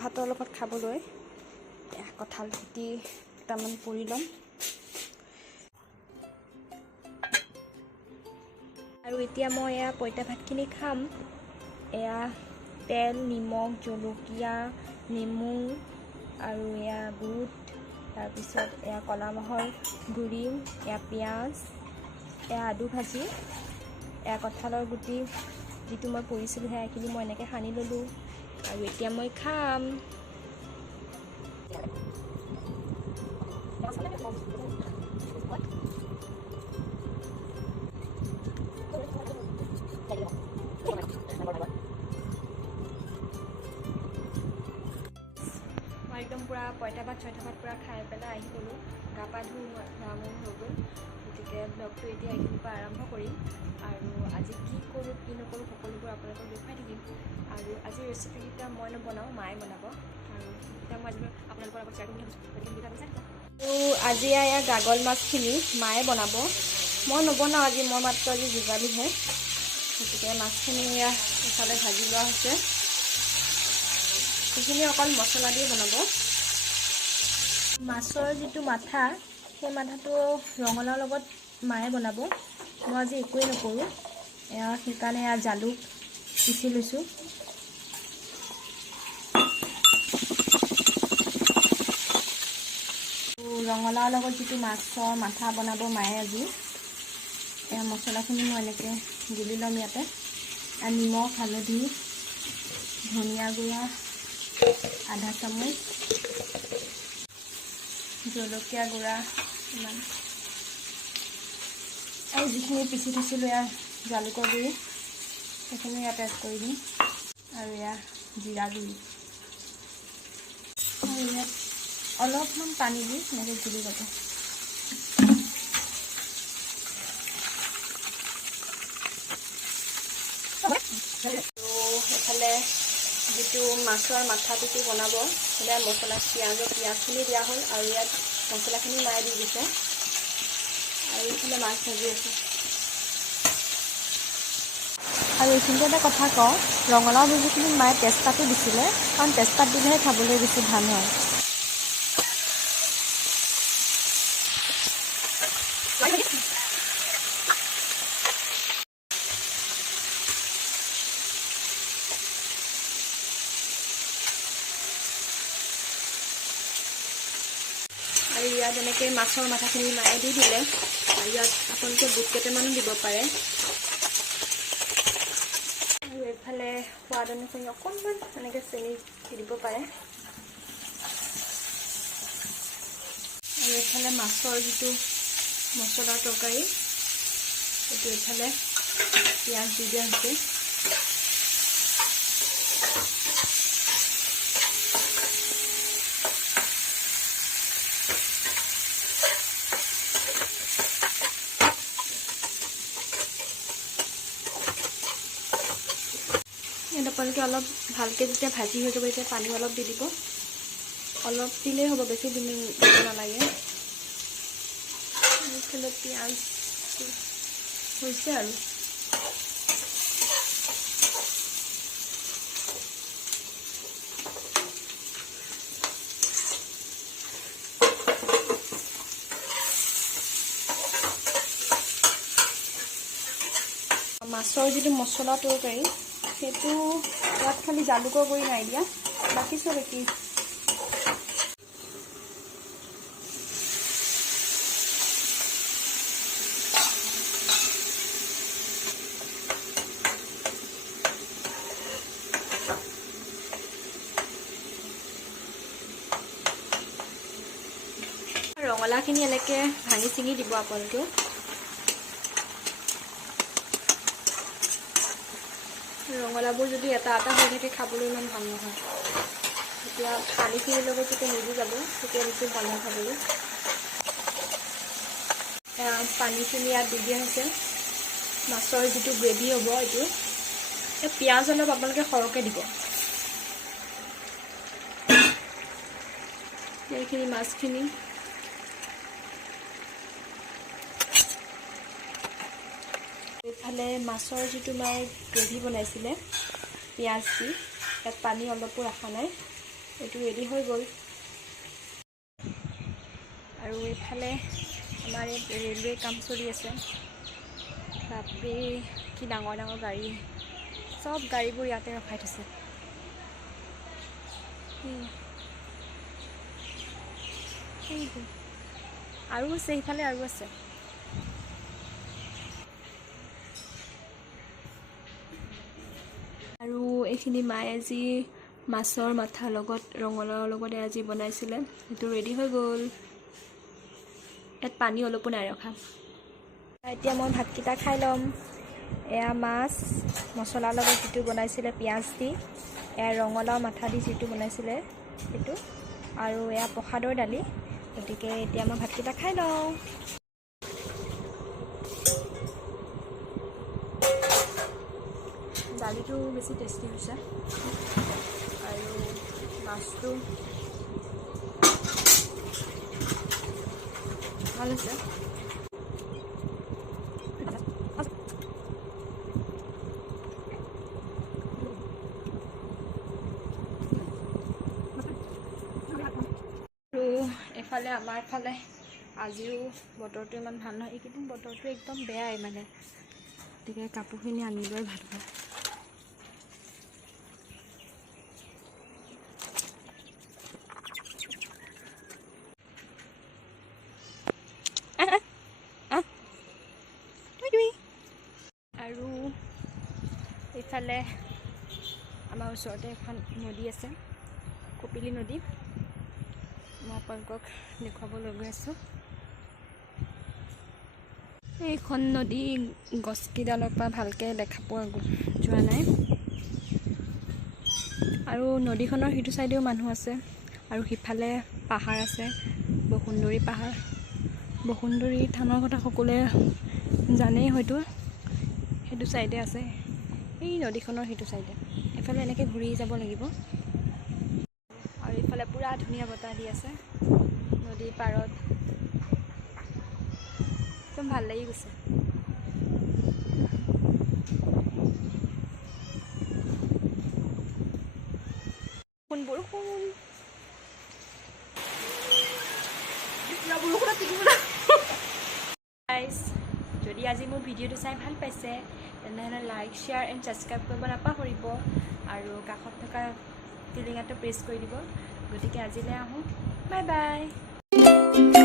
ভাতৰ লগত খাবলৈ কঁঠাল গুটি কেইটামান পুৰি ল'ম আৰু এতিয়া মই এয়া পঁইতা ভাতখিনি খাম। এয়া তেল, নিমখ, জলকীয়া, নেমু আৰু এয়া বুট, তাৰপিছত এয়া ক'লা মাহৰ গুড়ি, এয়া পিঁয়াজ, এয়া আলু ভাজি, এয়া কঁঠালৰ গুটি যিটো মই পুৰিছিলোঁ সেয়াখিনি মই এনেকৈ সানি ল'লোঁ আৰু এতিয়া মই খাম। মই একদম পূৰা পঁইতা ভাত পূৰা খাই পেলাই আহি গ'লোঁ। গা পা ধুই নামো হৈ গ'ল। গতিকে ব্লগটো এতিয়া এইখিনিৰ পৰা আৰম্ভ কৰিম আৰু আজি কি কৰোঁ কি নকৰোঁ সকলোবোৰ আপোনালোকক দেখুৱাই থাকিম। আৰু আজিৰ ৰেচিপিকেইটা মই নবনাওঁ, মায়ে বনাব আৰু এতিয়া মই আজি আপোনালোকৰ আগত শ্বেয়াৰ কৰিম আৰু আজি এয়া গাগল মাছখিনি মায়ে বনাব। মই নবনাওঁ আজি, মই মাত্ৰ আজি যোগালীহে। গতিকে মাছখিনি এয়া ইফালে ভাজি লোৱা হৈছে। সেইখিনি অকল মছলা দিয়ে বনাব। মাছৰ যিটো মাথা, সেই মাথাটো ৰঙালাওৰ লগত মায়ে বনাব। মই আজি একোৱেই নকৰোঁ। এয়া সেইকাৰণে এয়া জালুক পিচি লৈছোঁ। ৰঙালাওৰ লগত যিটো মাছৰ মাথা বনাব মায়ে আজি, এয়া মছলাখিনি মই এনেকৈ গুলি ল'ম ইয়াতে। নিমখ, হালধি, ধনিয়া গুড়া আধা চামুচ, জলকীয়া গুড়া ইমান, আৰু যিখিনি পিচি থৈছিলোঁ এয়া জালুকৰ গুড়ি সেইখিনি ইয়াত এড কৰি দিম আৰু এয়া জিৰা গুড়ি আৰু ইয়াত অলপমান পানী দি এনেকৈ গুলি ল'ব। সেইফালে যিটো মাছৰ মাথাটো বনাব সেয়া মছলা পিঁয়াজখিনি দিয়া হ'ল আৰু ইয়াত মছলাখিনি মায়ে দি দিছে আৰু এইফালে মাছ ভাজি আছে। আৰু এইখিনিতে এটা কথা কওঁ, ৰঙালাও ভাজিখিনিত মায়ে তেজপাতো দিছিলে, কাৰণ তেজপাত দিলেহে খাবলৈ বেছি ভাল হয়। আৰু ইয়াত এনেকৈ মাছৰ মাথাখিনি মায়ে দি দিলে আৰু ইয়াত আপোনালোকে বুট কেইটামানো দিব পাৰে। আৰু এইফালে সোৱাদ অনুসৰি অকণমান এনেকৈ চেনি দিব পাৰে। আৰু এইফালে মাছৰ যিটো মছলা তৰকাৰী, এইটো এইফালে পিঁয়াজ দি দিয়া হৈছে। ইয়াত আপোনালোকে অলপ ভালকৈ যেতিয়া ভাজি হৈ যাব তেতিয়া পানী অলপ দি দিব। অলপ দিলেই হ'ব, বেছি দিব নালাগে। এইফালে পিঁয়াজ হৈছে আৰু মাছৰ যিটো মছলা তৰকাৰী সেইটো ইয়াত খালি জালুকৰ গুড়ি নাই দিয়া, বাকী চব একেই। ৰঙালাওখিনি এনেকৈ ভাঙি চিঙি দিব আপোনালোকে। ৰঙালাওবোৰ যদি এটা এটা হৈ থাকে খাবলৈ ইমান ভাল নহয়। এতিয়া পানীখিনিৰ লগত যেতিয়া মিলি যাব তেতিয়া বেছি ভাল হয় খাবলৈ। পানীখিনি ইয়াত দি দিয়া হৈছে। মাছৰ যিটো গ্ৰেভি হ'ব এইটো, পিঁয়াজ অলপ আপোনালোকে সৰহকৈ দিব। এইখিনি মাছখিনি এইফালে মাছৰ যিটো মায়ে গ্ৰেভি বনাইছিলে পিঁয়াজ দি, ইয়াত পানী অলপো ৰখা নাই। এইটো ৰেডি হৈ গ'ল। আৰু এইফালে আমাৰ ইয়াত ৰেলৱে কাম চলি আছে। বাপৰে কি ডাঙৰ ডাঙৰ গাড়ী, চব গাড়ীবোৰ ইয়াতে ৰখাই থৈছে। আৰু আছে, সেইফালে আৰু আছে। আৰু এইখিনি মায়ে আজি মাছৰ মাথাৰ লগত ৰঙালাওৰ লগতে আজি বনাইছিলে, সেইটো ৰেডি হৈ গ'ল। ইয়াত পানী অলপো নাই ৰখা। এতিয়া মই ভাতকেইটা খাই ল'ম। এয়া মাছ মছলাৰ লগত যিটো বনাইছিলে পিঁয়াজ দি, এয়া ৰঙালাও মাথা দি যিটো বনাইছিলে সেইটো, আৰু এয়া প্ৰসাদৰ দালি। গতিকে এতিয়া মই ভাতকেইটা খাই লওঁ। দালিটো বেছি টেষ্টি হৈছে আৰু মাছটো ভাল হৈছে। আৰু এফালে আমাৰ ফালে আজিও বতৰটো ইমান ভাল নহয়। এইকেইদিন বতৰটো একদম বেয়াই মানে, গতিকে কাপোৰখিনি আনিবই ভাল হয়। আৰু এইফালে আমাৰ ওচৰতে এখন নদী আছে, কপিলী নদী। মই আপোনালোকক দেখুৱাবলৈ গৈ আছোঁ। এইখন নদী গছকেইডালৰ পৰা ভালকৈ দেখা পোৱা যোৱা নাই। আৰু নদীখনৰ সিটো চাইডেও মানুহ আছে, আৰু সিফালে পাহাৰ আছে, বসুন্ধৰী পাহাৰ। বসুন্ধৰী থানৰ কথা সকলোৱে জানেই হয়তো, সেইটো চাইডে আছে, এই নদীখনৰ সেইটো চাইডে। এফালে এনেকৈ ঘূৰি যাব লাগিব। আৰু এইফালে পূৰা ধুনীয়া বতাহ দি আছে নদীৰ পাৰত, একদম ভাল লাগি গৈছে। বৰষুণ যদি আজি মোৰ ভিডিঅ'টো চাই ভাল পাইছে তেনেহ'লে লাইক, শ্বেয়াৰ এণ্ড ছাবস্ক্ৰাইব কৰিব নাপাহৰিব, আৰু কাষত থকা টিলিঙাটো প্ৰেছ কৰি দিব। গতিকে আজিলৈ আহোঁ, বাই বাই।